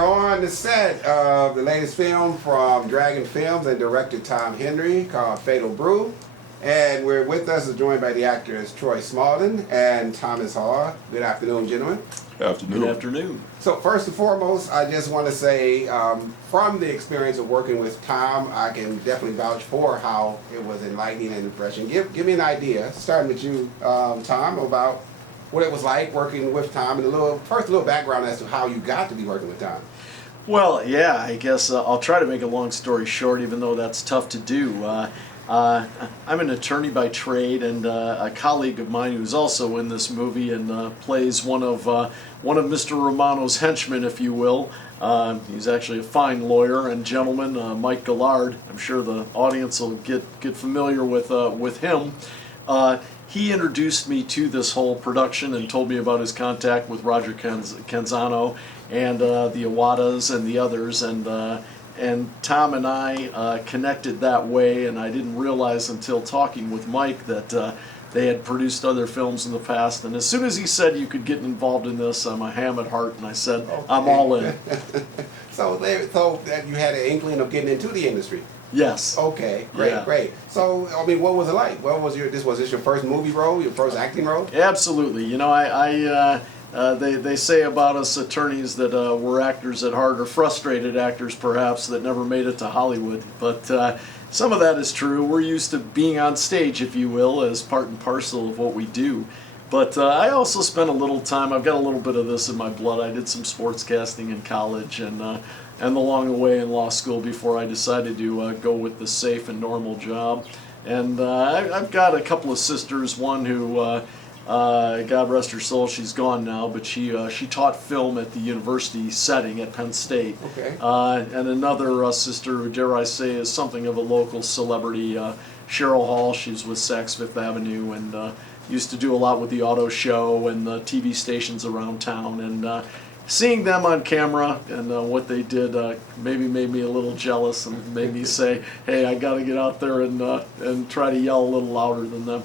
are on the set of the latest film from Dragon Films and director Tom Henry called Fatal Brew. And we're with us is joined by the actors Troy Smaldon and Thomas Hall. Good afternoon, gentlemen. Afternoon. Good afternoon. So first and foremost, I just want to say from the experience of working with Tom, I can definitely vouch for how it was enlightening and refreshing. Give me an idea, starting with you, Tom, about what it was like working with Tom, and a little background as to how you got to be working with Tom. Well, yeah, I guess I'll try to make a long story short, even though that's tough to do. I'm an attorney by trade, and a colleague of mine who's also in this movie and plays one of Mr. Romano's henchmen, if you will. He's actually a fine lawyer and gentleman, Mike Gillard. I'm sure the audience will get familiar with him. He introduced me to this whole production and told me about his contact with Roger Canzano and the Iwatas and the others, and Tom and I connected that way, and I didn't realize until talking with Mike that they had produced other films in the past. And as soon as he said you could get involved in this, I'm a ham at heart, and I said, okay. I'm all in. So you had an inkling of getting into the industry. Yes. Okay, great, yeah. Great. So, I mean, what was it like? Was this your first movie role, your first acting role? Absolutely. You know, they say about us attorneys that we're actors at heart, or frustrated actors perhaps, that never made it to Hollywood. But some of that is true. We're used to being on stage, if you will, as part and parcel of what we do. But I also spent a little time, I've got a little bit of this in my blood. I did some sportscasting in college and along the way in law school before I decided to go with the safe and normal job. And I've got a couple of sisters, one who, God rest her soul, she's gone now, but she taught film at the university setting at Penn State. Okay. And another sister who, dare I say, is something of a local celebrity, Cheryl Hall. She's with Saks Fifth Avenue and used to do a lot with the auto show and the TV stations around town. And seeing them on camera and what they did maybe made me a little jealous and made me say, hey, I got to get out there and try to yell a little louder than them.